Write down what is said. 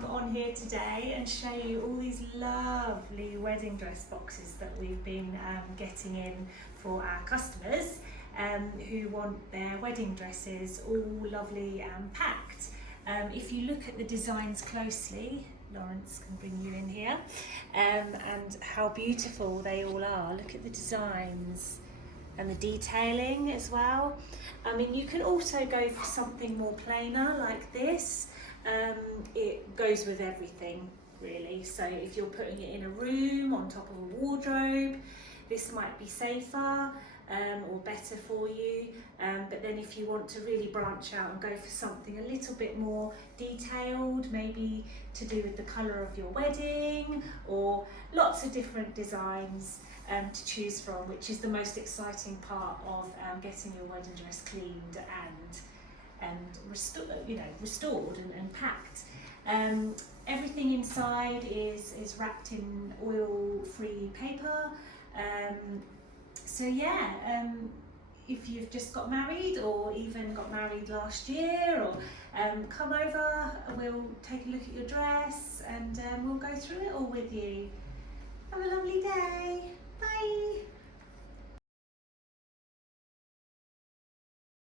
come on here today and show you all these lovely wedding dress boxes that we've been getting in for our customers who want their wedding dresses all lovely and packed. If you look at the designs closely, Lawrence can bring you in here, and how beautiful they all are. Look at the designs and the detailing as well. I mean, you can also go for something more plainer like this. It goes with everything really. So if you're putting it in a room on top of a wardrobe, this might be safer or better for you. But then if you want to really branch out and go for something a little bit more detailed, maybe to do with the colour of your wedding, or lots of different designs to choose from, which is the most exciting part of getting your wedding dress cleaned and restored and packed. Everything inside is wrapped in oil-free paper. So yeah, if you've just got married or even got married last year, or come over, we'll take a look at your dress and we'll go through it all with you. Have a lovely day. Bye.